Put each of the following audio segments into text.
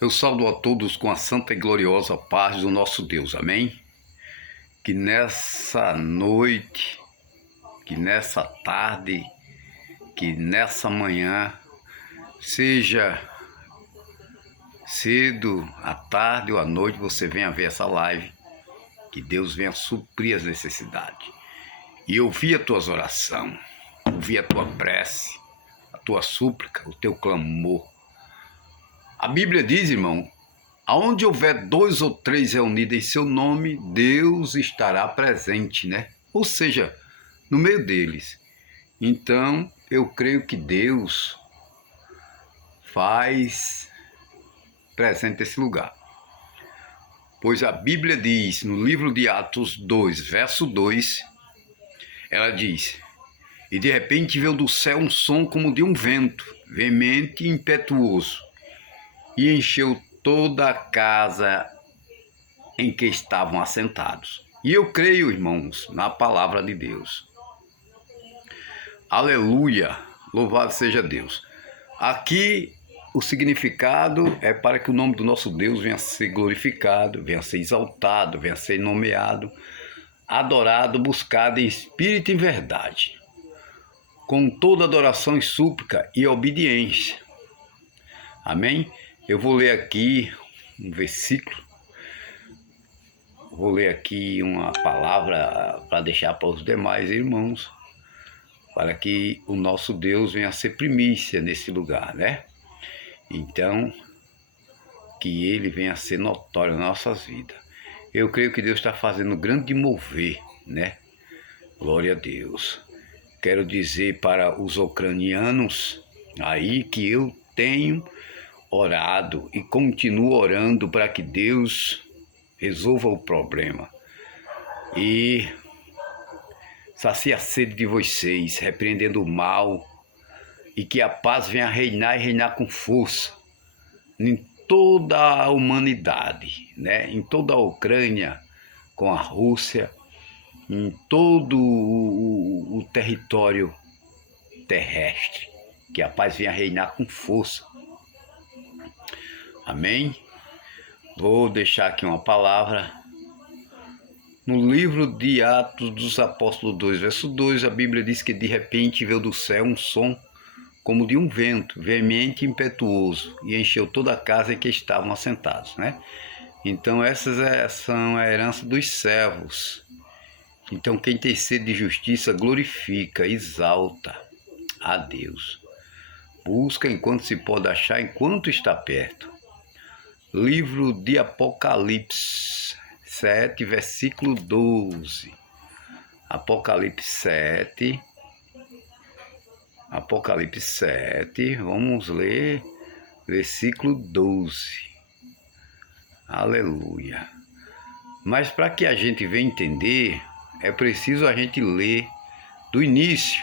Eu saúdo a todos com a santa e gloriosa paz do nosso Deus, amém? Que nessa noite, que nessa tarde, que nessa manhã, seja cedo, à tarde ou à noite, você venha ver essa live, que Deus venha suprir as necessidades. E ouvir as tuas orações, ouvir a tua prece, a tua súplica, o teu clamor. A Bíblia diz, irmão, aonde houver 2 ou 3 reunidos em seu nome, Deus estará presente, né? Ou seja, no meio deles. Então, eu creio que Deus faz presente esse lugar. Pois a Bíblia diz, no livro de Atos 2, verso 2, ela diz: e de repente veio do céu um som como de um vento, veemente e impetuoso, e encheu toda a casa em que estavam assentados. E eu creio, irmãos, na palavra de Deus. Aleluia! Louvado seja Deus. Aqui o significado é para que o nome do nosso Deus venha a ser glorificado, venha a ser exaltado, venha a ser nomeado, adorado, buscado em espírito e em verdade, com toda adoração e súplica e obediência. Amém? Eu vou ler aqui um versículo, vou ler aqui uma palavra para deixar para os demais irmãos, para que o nosso Deus venha a ser primícia nesse lugar, né? Então, que Ele venha a ser notório nas nossas vidas. Eu creio que Deus está fazendo um grande mover, né? Glória a Deus. Quero dizer para os ucranianos aí que eu tenho orado e continuo orando para que Deus resolva o problema e sacia a sede de vocês, repreendendo o mal, e que a paz venha a reinar e reinar com força em toda a humanidade, né? Em toda a Ucrânia, com a Rússia, em todo o território terrestre, que a paz venha a reinar com força. Amém? Vou deixar aqui uma palavra. No livro de Atos dos Apóstolos 2, verso 2, a Bíblia diz que de repente veio do céu um som como de um vento, veemente e impetuoso, e encheu toda a casa em que estavam assentados, né? Então essas são a herança dos servos. Então quem tem sede de justiça glorifica, exalta a Deus. Busca enquanto se pode achar, enquanto está perto. Livro de Apocalipse 7, versículo 12. Apocalipse 7, vamos ler versículo 12. Aleluia. Mas para que a gente venha entender, é preciso a gente ler do início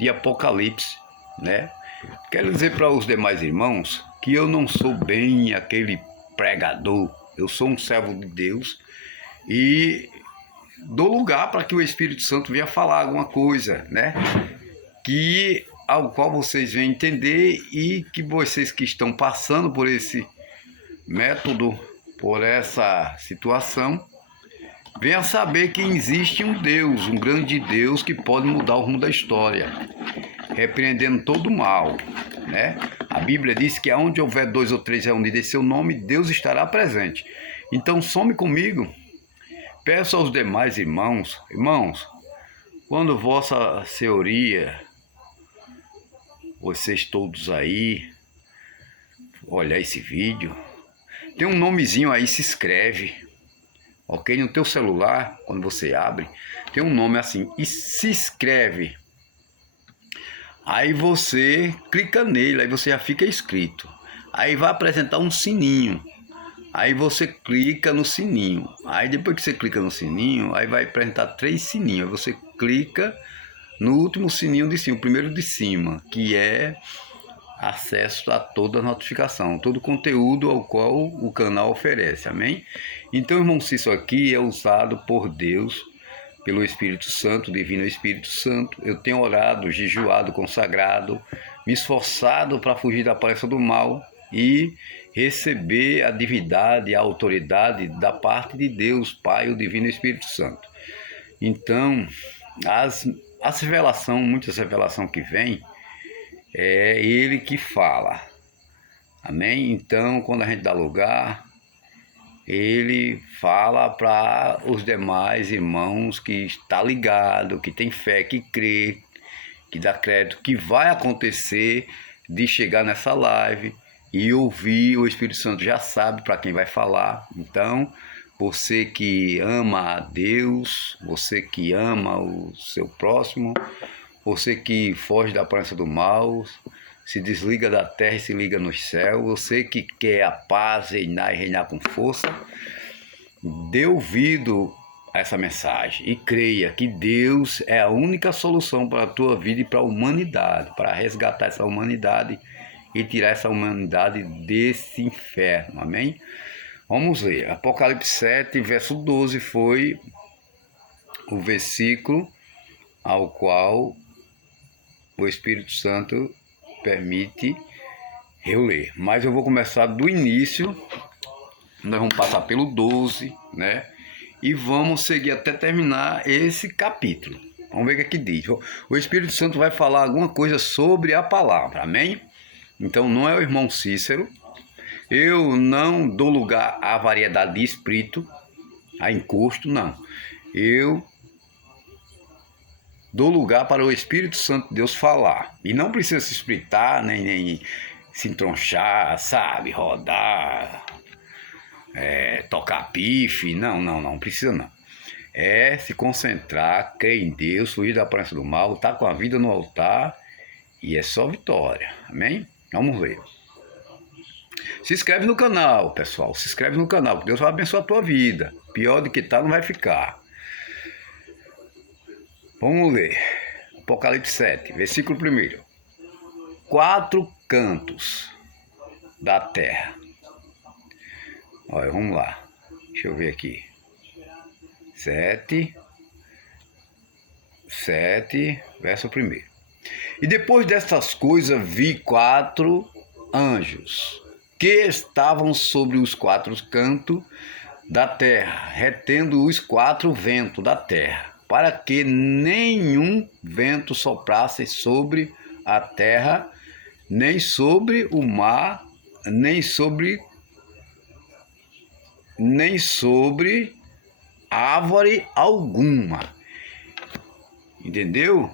de Apocalipse, né? Quero dizer para os demais irmãos que eu não sou bem aquele pregador, eu sou um servo de Deus e dou lugar para que o Espírito Santo venha falar alguma coisa, né? Que ao qual vocês venham entender, e que vocês que estão passando por esse método, por essa situação, venham saber que existe um Deus, um grande Deus que pode mudar o rumo da história, repreendendo todo o mal, né? A Bíblia diz que aonde houver 2 ou 3 reunidos em seu nome, Deus estará presente. Então some comigo. Peço aos demais irmãos, quando vossa senhoria, vocês todos aí, olhar esse vídeo, tem um nomezinho aí, se inscreve, ok? No teu celular, quando você abre, tem um nome assim, e se inscreve. Aí você clica nele, aí você já fica inscrito. Aí vai apresentar um sininho. Aí você clica no sininho. Aí depois que você clica no sininho, aí vai apresentar 3 sininhos. Aí você clica no último sininho de cima, o primeiro de cima, que é acesso a toda a notificação, todo o conteúdo ao qual o canal oferece, amém? Então, irmão, se isso aqui é usado por Deus, pelo Espírito Santo, Divino Espírito Santo, eu tenho orado, jejuado, consagrado, me esforçado para fugir da aparência do mal, e receber a divindade, a autoridade da parte de Deus, Pai, o Divino Espírito Santo. Então, as revelações, muitas revelações que vêm, é Ele que fala. Amém? Então, quando a gente dá lugar, Ele fala para os demais irmãos que está ligado, que tem fé, que crê, que dá crédito, que vai acontecer de chegar nessa live e ouvir. O Espírito Santo já sabe para quem vai falar. Então, você que ama a Deus, você que ama o seu próximo, você que foge da aparência do mal, se desliga da terra e se liga no céu, você que quer a paz, reinar e reinar com força, dê ouvido a essa mensagem e creia que Deus é a única solução para a tua vida e para a humanidade, para resgatar essa humanidade e tirar essa humanidade desse inferno, amém? Vamos ler, Apocalipse 7, verso 12 foi o versículo ao qual o Espírito Santo permite eu ler. Mas eu vou começar do início, nós vamos passar pelo 12, né? E vamos seguir até terminar esse capítulo. Vamos ver o que aqui diz. O Espírito Santo vai falar alguma coisa sobre a palavra, amém? Então não é o irmão Cícero. Eu não dou lugar à variedade de espírito, a encosto, não. Eu dou lugar para o Espírito Santo de Deus falar. E não precisa se espreitar, nem se entronchar, sabe? Rodar, tocar pife. Não precisa não. É se concentrar, crer em Deus, fugir da aparência do mal, estar com a vida no altar e é só vitória. Amém? Vamos ver. Se inscreve no canal, pessoal. Se inscreve no canal, porque Deus vai abençoar a tua vida. Pior do que tá, não vai ficar. Vamos ler. Apocalipse 7, versículo 1. 4 cantos da terra. Olha, vamos lá. Deixa eu ver aqui. 7, verso 1. E depois dessas coisas vi 4 anjos que estavam sobre os 4 cantos da terra, retendo os 4 ventos da terra, para que nenhum vento soprasse sobre a terra, nem sobre o mar, nem sobre árvore alguma. Entendeu?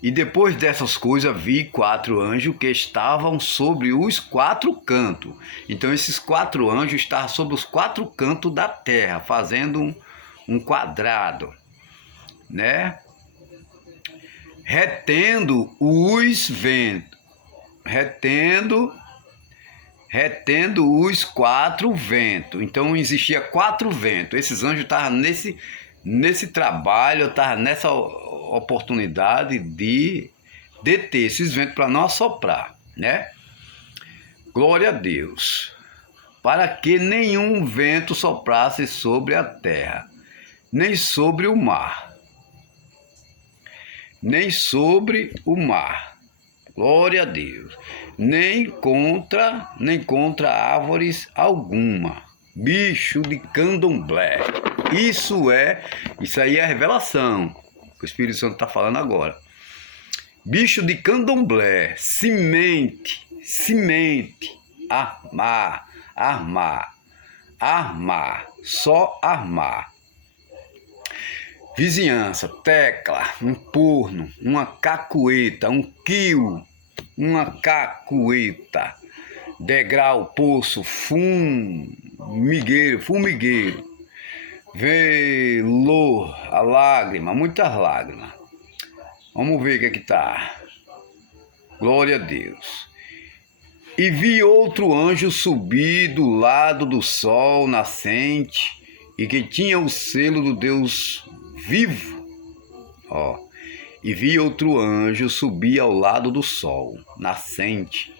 E depois dessas coisas vi 4 anjos que estavam sobre os 4 cantos. Então esses 4 anjos estavam sobre os 4 cantos da terra, fazendo um quadrado, né? Retendo os ventos, retendo os 4 ventos. Então existia 4 ventos. Esses anjos estavam nesse trabalho, estavam nessa oportunidade de deter esses ventos para não assoprar, né? Glória a Deus. Para que nenhum vento soprasse sobre a terra, nem sobre o mar. Nem sobre o mar. Glória a Deus. Nem contra árvores alguma. Bicho de candomblé. Isso aí é a revelação que o Espírito Santo está falando agora. Bicho de candomblé, semente, armar, só armar. Vizinhança, tecla, um corno, uma cacueta, um quio, uma cacueta, degrau, poço, formigueiro, velor, a lágrima, muitas lágrimas. Vamos ver o que é que tá. Glória a Deus. E vi outro anjo subir do lado do sol nascente e que tinha o selo do Deus vivo. E vi outro anjo subir ao lado do sol nascente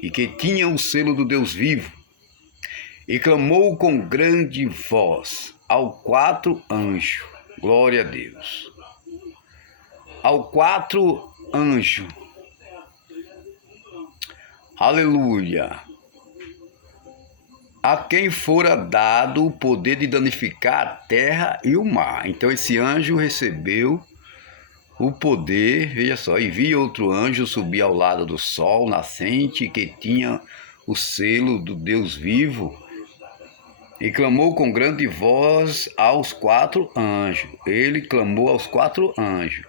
e que tinha o selo do Deus vivo. E clamou com grande voz ao 4 anjos. Glória a Deus. Ao 4 anjos. Aleluia. a quem fora dado o poder de danificar a terra e o mar. Então esse anjo recebeu o poder, veja só, e vi outro anjo subir ao lado do sol nascente, que tinha o selo do Deus vivo, e clamou com grande voz aos 4 anjos. Ele clamou aos 4 anjos,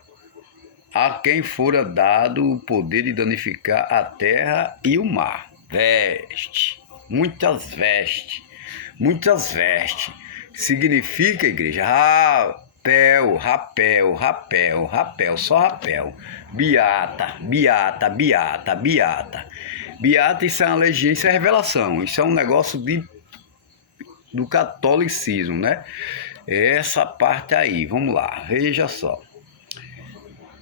a quem fora dado o poder de danificar a terra e o mar. Veste, muitas vestes, muitas vestes. Significa, igreja, rapel, só rapel. Beata, beata, beata, beata. Beata, isso é uma legenda, isso é revelação, isso é um negócio do catolicismo, né? Essa parte aí, vamos lá, veja só.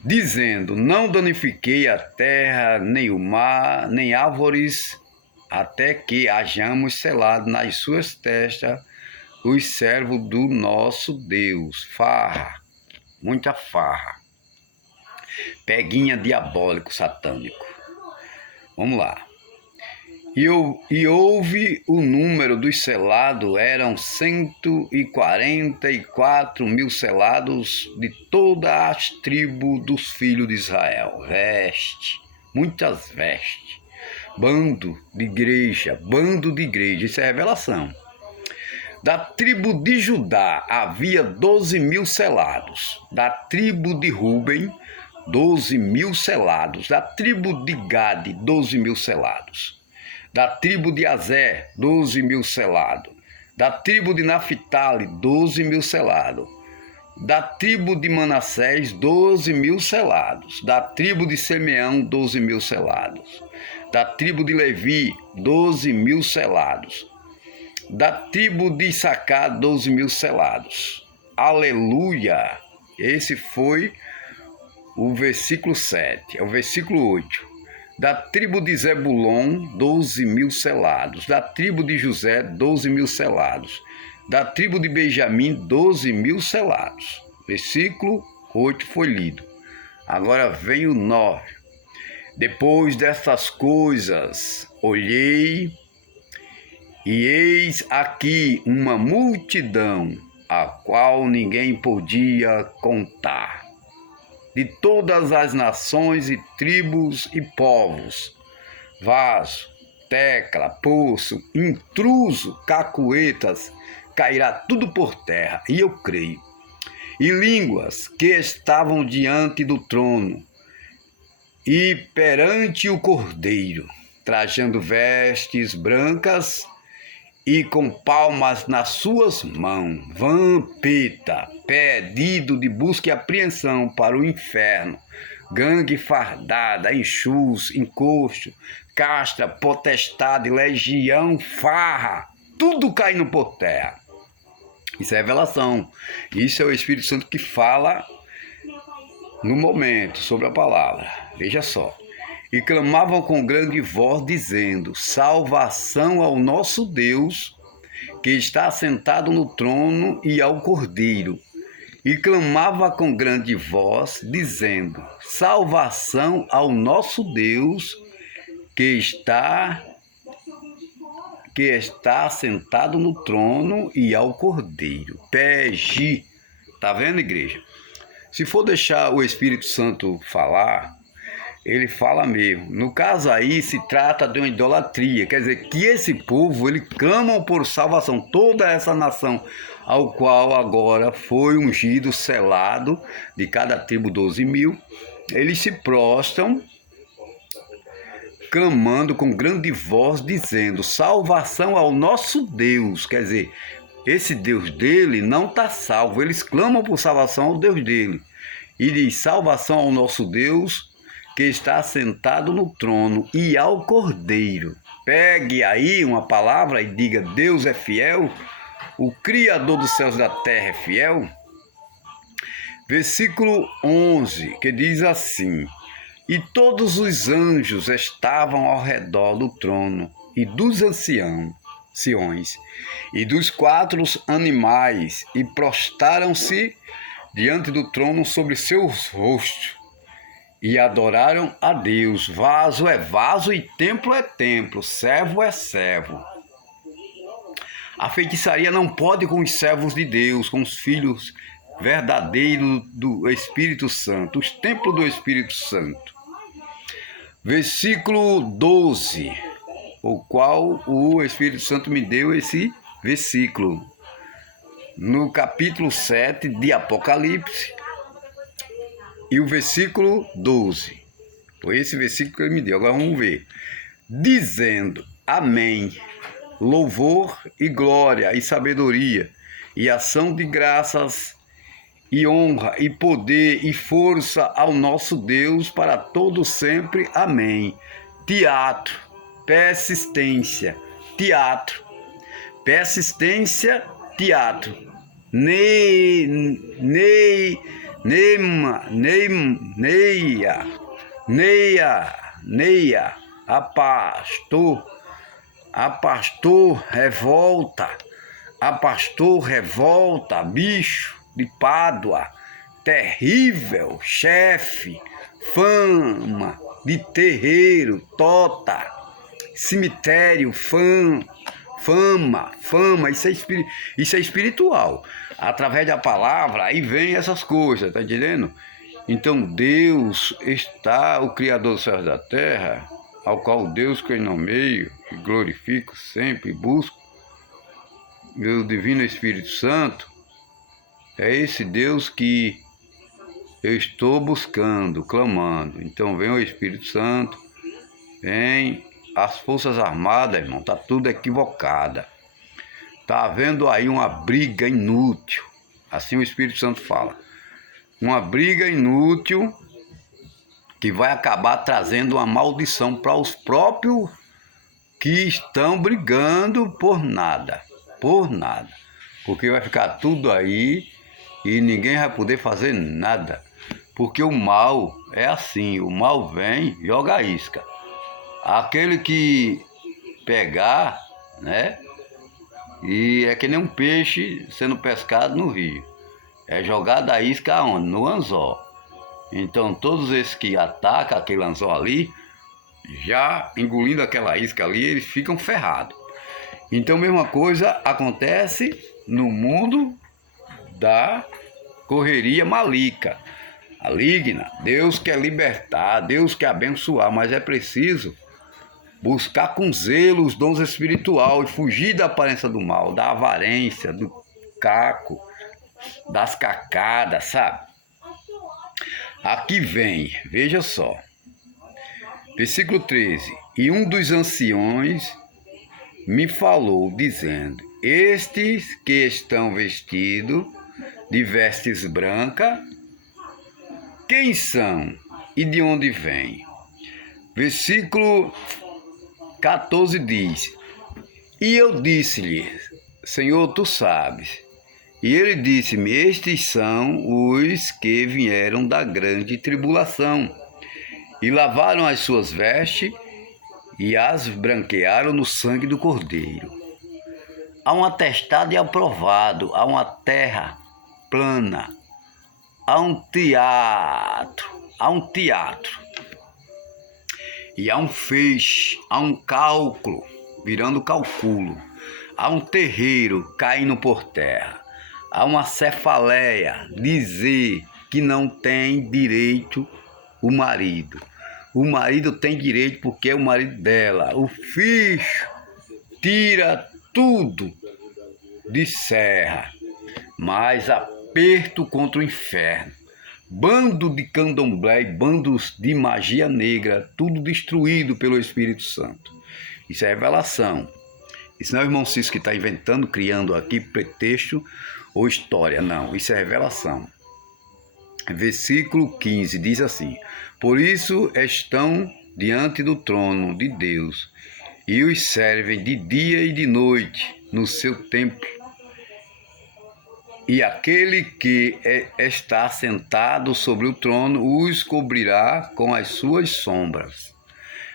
Dizendo, não danifiquei a terra, nem o mar, nem árvores, até que hajamos selado nas suas testas os servos do nosso Deus. Farra, muita farra. Peguinha diabólico, satânico. Vamos lá. E houve o número dos selados, eram 144 mil selados de todas as tribos dos filhos de Israel. Veste, muitas vestes. Bando de igreja, isso é revelação. Da tribo de Judá havia 12 mil selados. Da tribo de Ruben, 12 mil selados. Da tribo de Gade, 12 mil selados. Da tribo de Azer, 12 mil selados. Da tribo de Naphtali, 12 mil selados. Da tribo de Manassés, 12 mil selados. Da tribo de Simeão, 12 mil selados. Da tribo de Levi, 12 mil selados. Da tribo de Issacar, 12 mil selados. Aleluia! Esse foi o versículo 7, é o versículo 8. Da tribo de Zebulon, 12 mil selados. Da tribo de José, 12 mil selados. Da tribo de Benjamim, 12 mil selados. Versículo 8 foi lido. Agora vem o 9. Depois destas coisas, olhei, e eis aqui uma multidão, a qual ninguém podia contar, de todas as nações e tribos e povos, vaso, tecla, poço, intruso, cacuetas, cairá tudo por terra, e eu creio. E línguas que estavam diante do trono e perante o Cordeiro, trajando vestes brancas e com palmas nas suas mãos, vampeta, pedido de busca e apreensão para o inferno, gangue fardada, enxus, encosto, castra, potestade, legião, farra, tudo caindo por terra. Isso é revelação. Isso é o Espírito Santo que fala no momento sobre a palavra. Veja só. E clamavam com grande voz, dizendo, salvação ao nosso Deus, que está assentado no trono, e ao Cordeiro. E clamava com grande voz, dizendo, salvação ao nosso Deus, que está assentado no trono, e ao Cordeiro. Pegi. Tá vendo, igreja? Se for deixar o Espírito Santo falar, ele fala mesmo. No caso aí, se trata de uma idolatria. Quer dizer, que esse povo, ele clamam por salvação. Toda essa nação, ao qual agora foi ungido, selado, de cada tribo 12 mil, eles se prostram, clamando com grande voz, dizendo, salvação ao nosso Deus. Quer dizer, esse Deus dele não está salvo. Eles clamam por salvação ao Deus dele. E diz, salvação ao nosso Deus, que está sentado no trono, e ao Cordeiro. Pegue aí uma palavra e diga, Deus é fiel, o Criador dos céus e da terra é fiel. Versículo 11, que diz assim, e todos os anjos estavam ao redor do trono, e dos anciãos, e dos 4 animais, e prostaram-se diante do trono sobre seus rostos, e adoraram a Deus. Vaso é vaso e templo é templo, servo é servo. A feitiçaria não pode com os servos de Deus, com os filhos verdadeiros do Espírito Santo, os templos do Espírito Santo. Versículo 12, o qual o Espírito Santo me deu esse versículo. No capítulo 7 de Apocalipse, e o versículo 12. Foi esse versículo que ele me deu. Agora vamos ver. Dizendo, amém, louvor e glória e sabedoria e ação de graças e honra e poder e força ao nosso Deus para todo sempre. Amém. Teatro, persistência, teatro, persistência, teatro. Neia, a pastor revolta, bicho de Pádua, terrível, chefe, fama de terreiro, tota, cemitério, fama, isso é espiritual. Através da palavra, aí vem essas coisas, tá entendendo? Então Deus está, o Criador dos céus e da terra, ao qual Deus que eu nomeio, e glorifico sempre, busco, meu divino Espírito Santo, é esse Deus que eu estou buscando, clamando. Então vem o Espírito Santo, vem as Forças Armadas, irmão, tá tudo equivocada. Tá havendo aí uma briga inútil, assim o Espírito Santo fala. Uma briga inútil que vai acabar trazendo uma maldição para os próprios que estão brigando por nada, porque vai ficar tudo aí e ninguém vai poder fazer nada, porque o mal é assim, o mal vem, joga a isca. Aquele que pegar, né, e é que nem um peixe sendo pescado no rio, é jogado a isca aonde? No anzol. Então todos esses que atacam aquele anzol ali, já engolindo aquela isca ali, eles ficam ferrados. Então a mesma coisa acontece no mundo da correria maligna. Deus quer libertar, Deus quer abençoar, mas é preciso buscar com zelo os dons espirituais e fugir da aparência do mal, da avarência, do caco, das cacadas, sabe? Aqui vem, veja só, versículo 13. E um dos anciões me falou, dizendo, estes que estão vestidos de vestes brancas, quem são e de onde vêm? Versículo 14 diz, e eu disse-lhe, Senhor, tu sabes. E ele disse-me, estes são os que vieram da grande tribulação, e lavaram as suas vestes, e as branquearam no sangue do Cordeiro. Há um atestado e aprovado, há uma terra plana, há um teatro, e há um feixe, há um cálculo, virando calculo, há um terreiro caindo por terra, há uma cefaleia, dizer que não tem direito o marido. O marido tem direito porque é o marido dela. O ficho tira tudo de serra, mas aperto contra o inferno. Bando de candomblé e bandos de magia negra, tudo destruído pelo Espírito Santo. Isso é revelação. Isso não é o irmão Cis que está inventando, criando aqui pretexto ou história, não. Isso é revelação. Versículo 15 diz assim, por isso estão diante do trono de Deus e os servem de dia e de noite no seu templo. E aquele que está sentado sobre o trono os cobrirá com as suas sombras.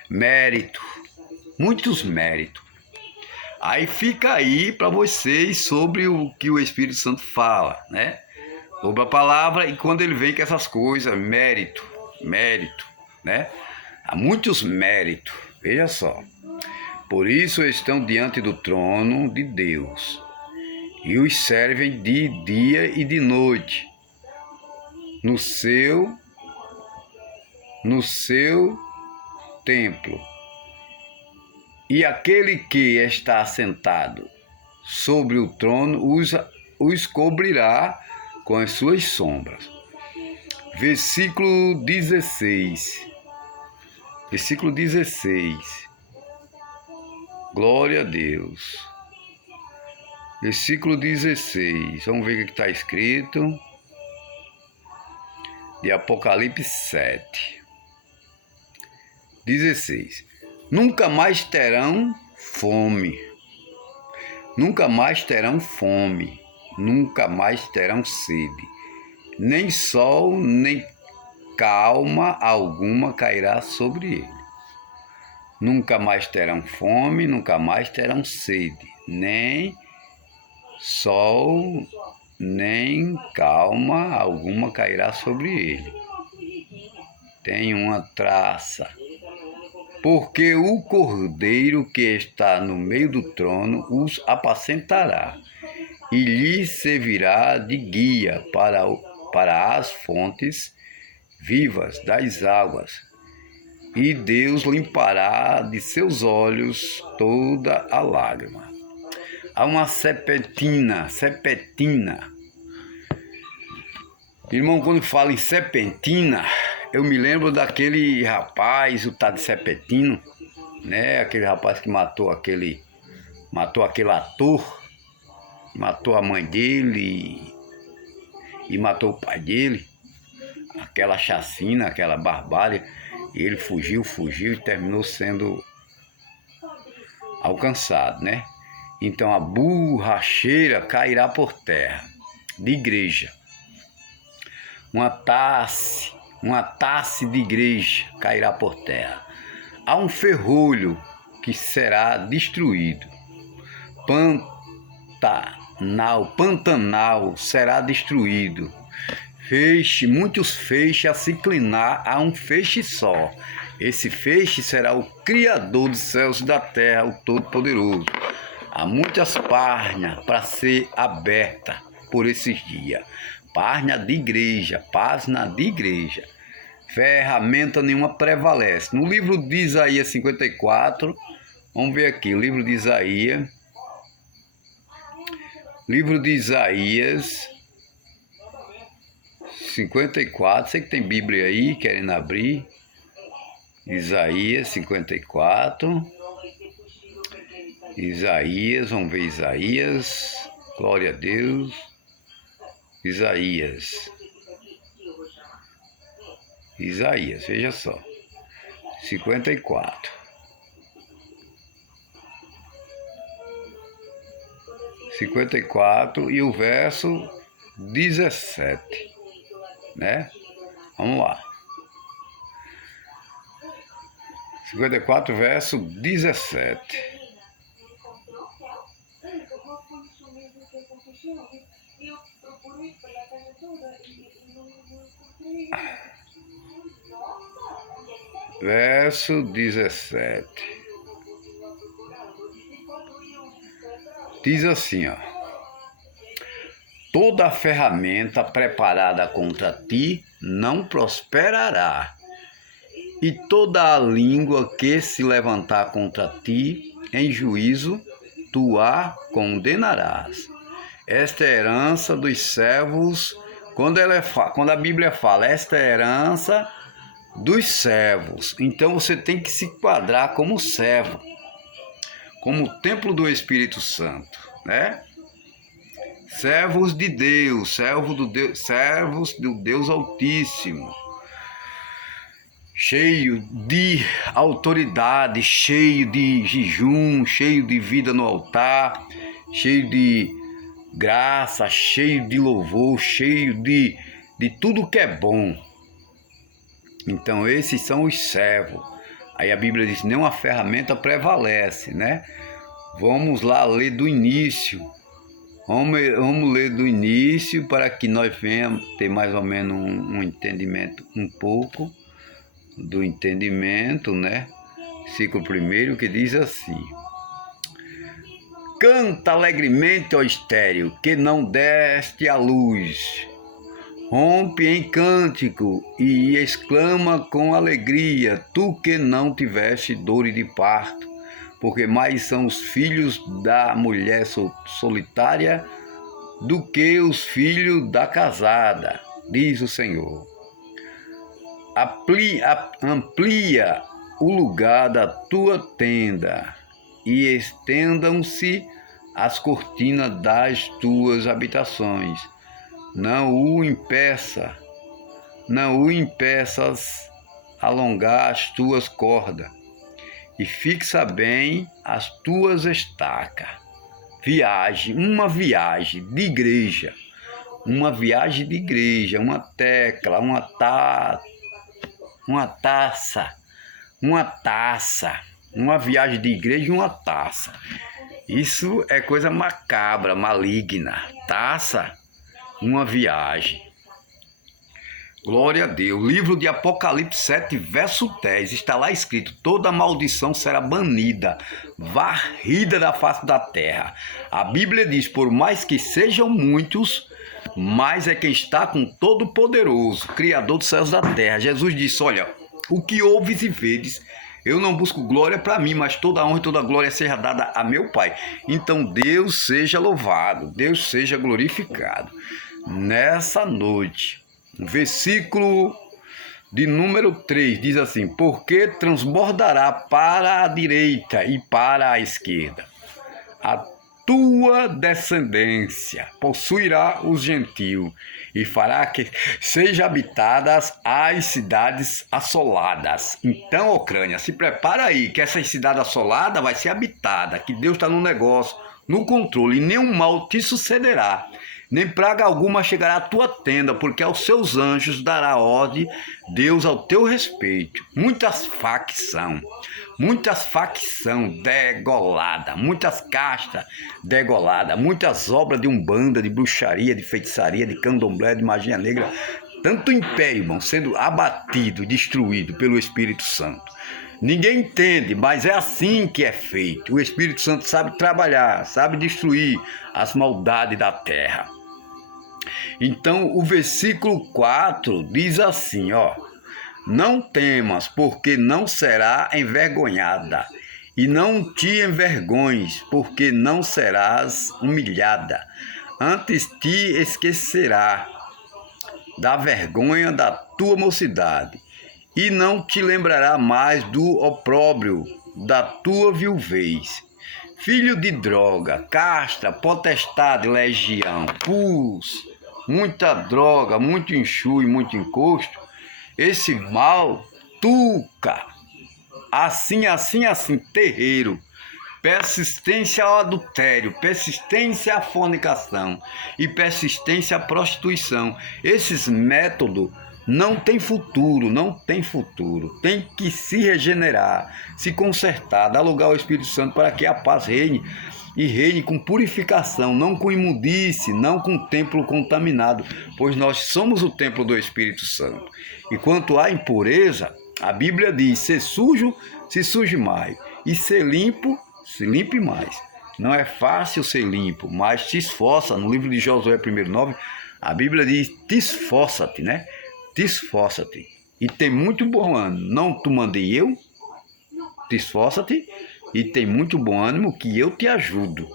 Mérito, muitos méritos. Aí fica aí para vocês sobre o que o Espírito Santo fala, né? Sobre a palavra e quando ele vem com essas coisas, mérito, né? Há muitos méritos, veja só. Por isso estão diante do trono de Deus e os servem de dia e de noite no seu templo. E aquele que está sentado sobre o trono os cobrirá com as suas sombras. Versículo 16. Versículo 16. Glória a Deus. Versículo 16. Vamos ver o que está escrito. De Apocalipse 7. 16. Nunca mais terão fome. Nunca mais terão fome. Nunca mais terão sede. Nem sol, nem calma alguma cairá sobre ele. Nunca mais terão fome, nunca mais terão sede. Nem sol, nem calma alguma cairá sobre ele. Tem uma traça. Porque o Cordeiro que está no meio do trono os apacentará e lhes servirá de guia para as fontes vivas das águas. E Deus limpará de seus olhos toda a lágrima. Há uma serpentina. Irmão, quando fala em serpentina, eu me lembro daquele rapaz, o tal de Serpentino, né? Aquele rapaz que matou aquele ator, matou a mãe dele e matou o pai dele. Aquela chacina, aquela barbárie. E ele fugiu e terminou sendo alcançado, né? Então a borracheira cairá por terra, de igreja. Uma taça de igreja cairá por terra. Há um ferrolho que será destruído. Pantanal será destruído. Muitos feixes a se inclinar a um feixe só. Esse feixe será o Criador dos céus e da terra, o Todo-Poderoso. Há muitas párneas para ser aberta por esses dias. Pásna de igreja. Ferramenta nenhuma prevalece. No livro de Isaías 54, vamos ver aqui, o livro de Isaías. Livro de Isaías 54, sei que tem Bíblia aí, querendo abrir. Isaías 54. Isaías, vamos ver Isaías. Glória a Deus. Isaías, veja só. 54. 54 e o verso 17, né? Vamos lá. 54, verso 17. Verso 17. Diz assim, ó: toda a ferramenta preparada contra ti não prosperará, e toda a língua que se levantar contra ti em juízo, tu a condenarás. Esta é a herança dos servos. Quando a Bíblia fala, esta é a herança dos servos, então você tem que se enquadrar como servo, como o templo do Espírito Santo, né? Servos de Deus, servos do Deus Altíssimo, cheio de autoridade, cheio de jejum, cheio de vida no altar, cheio de graça, cheio de louvor, cheio de tudo que é bom. Então esses são os servos. Aí a Bíblia diz, nenhuma ferramenta prevalece, né? Vamos lá ler do início. Vamos ler do início para que nós venhamos ter mais ou menos um entendimento, um pouco do entendimento, né? Versículo 1 que diz assim: Canta alegremente, ó estéril, que não deste a luz. Rompe em cântico e exclama com alegria, tu que não tiveste dor de parto, porque mais são os filhos da mulher solitária do que os filhos da casada, diz o Senhor. Amplia o lugar da tua tenda e estendam-se as cortinas das tuas habitações. Não o impeças alongar as tuas cordas, e fixa bem as tuas estacas. Uma viagem de igreja, uma tecla, uma taça, uma viagem de igreja e uma taça. Isso é coisa macabra, maligna. Taça, uma viagem. Glória a Deus. Livro de Apocalipse 7, verso 10. Está lá escrito: toda maldição será banida, varrida da face da terra. A Bíblia diz: por mais que sejam muitos, mais é quem está com Todo-Poderoso, Criador dos céus e da terra. Jesus disse: olha, o que ouves e vedes, eu não busco glória para mim, mas toda a honra e toda a glória seja dada a meu Pai. Então Deus seja louvado, Deus seja glorificado. Nessa noite, versículo de número 3 diz assim: porque transbordará para a direita e para a esquerda. A tua descendência possuirá os gentios e fará que sejam habitadas as cidades assoladas. Então, Ucrânia, se prepara aí, que essa cidade assolada vai ser habitada, que Deus está no negócio, no controle, e nenhum mal te sucederá, nem praga alguma chegará à tua tenda, porque aos seus anjos dará ordem Deus ao teu respeito. Muitas facção degolada, muitas castas degolada, muitas obras de umbanda, de bruxaria, de feitiçaria, de candomblé, de magia negra, tanto império, irmão, sendo abatido, destruído pelo Espírito Santo. Ninguém entende, mas é assim que é feito. O Espírito Santo sabe trabalhar, sabe destruir as maldades da terra. Então, o versículo 4 diz assim, ó: não temas, porque não será envergonhada, e não te envergonhes, porque não serás humilhada. Antes te esquecerá da vergonha da tua mocidade, e não te lembrará mais do opróbrio da tua viuvez. Filho de droga, casta, potestade, legião, pus, muita droga, muito enxuio, muito encosto, esse mal tuca, assim, terreiro, persistência ao adultério, persistência à fornicação e persistência à prostituição. Esses métodos não têm futuro, tem que se regenerar, se consertar, dar lugar ao Espírito Santo para que a paz reine, e reine com purificação, não com imundice, não com templo contaminado, pois nós somos o templo do Espírito Santo. E quanto à impureza, a Bíblia diz: ser sujo, se suje mais, e ser limpo, se limpe mais. Não é fácil ser limpo, mas te esforça. No livro de Josué 1:9, a Bíblia diz: te esforça-te, né? Te esforça-te. E tem muito bom ânimo. Não te mandei eu? Te esforça-te e tem muito bom ânimo que eu te ajudo.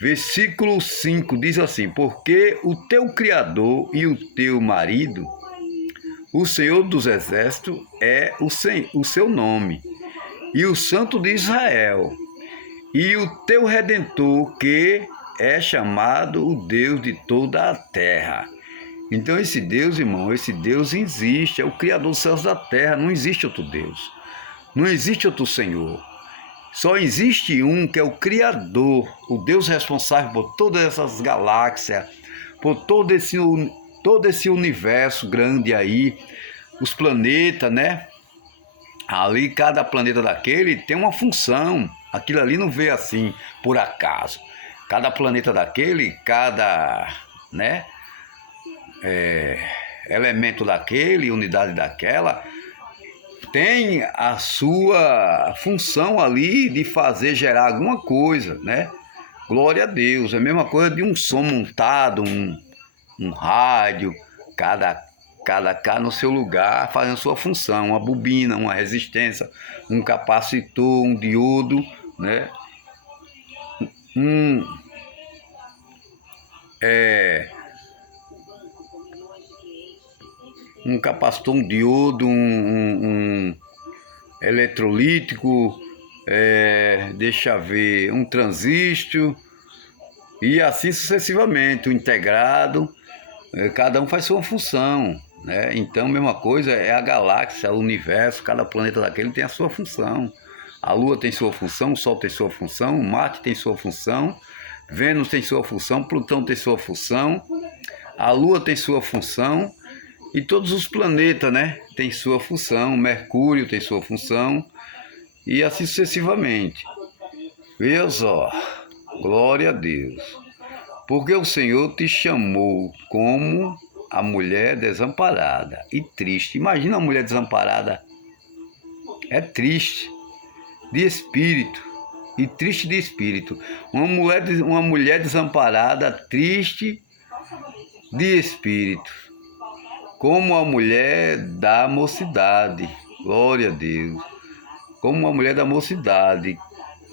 Versículo 5 diz assim: porque o teu Criador e o teu marido, o Senhor dos Exércitos, é o seu nome, e o Santo de Israel, e o teu Redentor, que é chamado o Deus de toda a terra. Então esse Deus, irmão, esse Deus existe, é o Criador dos céus e da terra, não existe outro Deus, não existe outro Senhor. Só existe um, que é o Criador, o Deus responsável por todas essas galáxias, por todo esse universo grande aí, os planetas, né? Ali, cada planeta daquele tem uma função. Aquilo ali não veio assim, por acaso. Cada planeta daquele, cada, né, elemento daquele, unidade daquela, tem a sua função ali de fazer gerar alguma coisa, né? Glória a Deus. É a mesma coisa de um som montado, um rádio, cada cá no seu lugar, fazendo sua função. Uma bobina, uma resistência, um capacitor, um diodo, né? Um, um capacitor, um diodo, um eletrolítico, deixa eu ver, um transistor e assim sucessivamente, o integrado, cada um faz sua função, né? Então, a mesma coisa é a galáxia, o universo, cada planeta daquele tem a sua função. A Lua tem sua função, o Sol tem sua função, Marte tem sua função, Vênus tem sua função, Plutão tem sua função, a Lua tem sua função e todos os planetas, né, tem sua função, Mercúrio tem sua função e assim sucessivamente. Veja só, glória a Deus, porque o Senhor te chamou como a mulher desamparada e triste. Imagina uma mulher desamparada, é triste de espírito e triste de espírito. Uma mulher desamparada, triste de espírito, como a mulher da mocidade, glória a Deus, como a mulher da mocidade,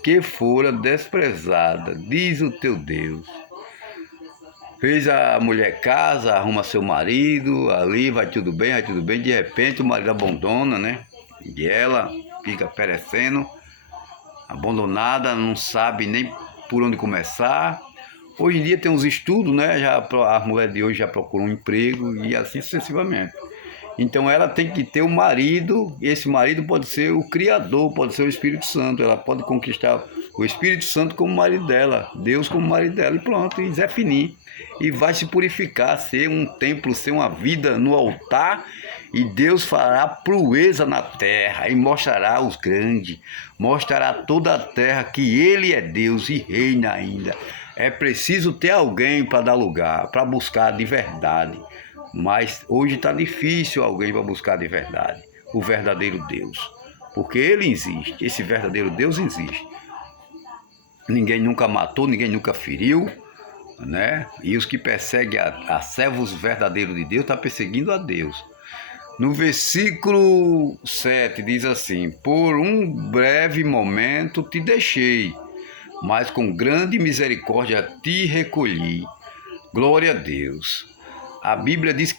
que fora desprezada, diz o teu Deus. Fez a mulher casa, arruma seu marido, ali vai tudo bem, de repente o marido abandona, né? E ela fica perecendo, abandonada, não sabe nem por onde começar. Hoje em dia tem uns estudos, né? A mulher de hoje já procura um emprego e assim sucessivamente. Então ela tem que ter um marido, e esse marido pode ser o Criador, pode ser o Espírito Santo. Ela pode conquistar o Espírito Santo como marido dela, Deus como marido dela, e pronto, e Zé Fininho. E vai se purificar, ser um templo, ser uma vida no altar, e Deus fará proeza na terra, e mostrará os grandes, mostrará toda a terra que Ele é Deus e reina ainda. É preciso ter alguém para dar lugar, para buscar de verdade. Mas hoje está difícil alguém para buscar de verdade o verdadeiro Deus, porque Ele existe, esse verdadeiro Deus existe. Ninguém nunca matou, ninguém nunca feriu, né? E os que perseguem a servos verdadeiros de Deus estão perseguindo a Deus. No versículo 7 diz assim: por um breve momento te deixei, mas com grande misericórdia te recolhi. Glória a Deus. A Bíblia diz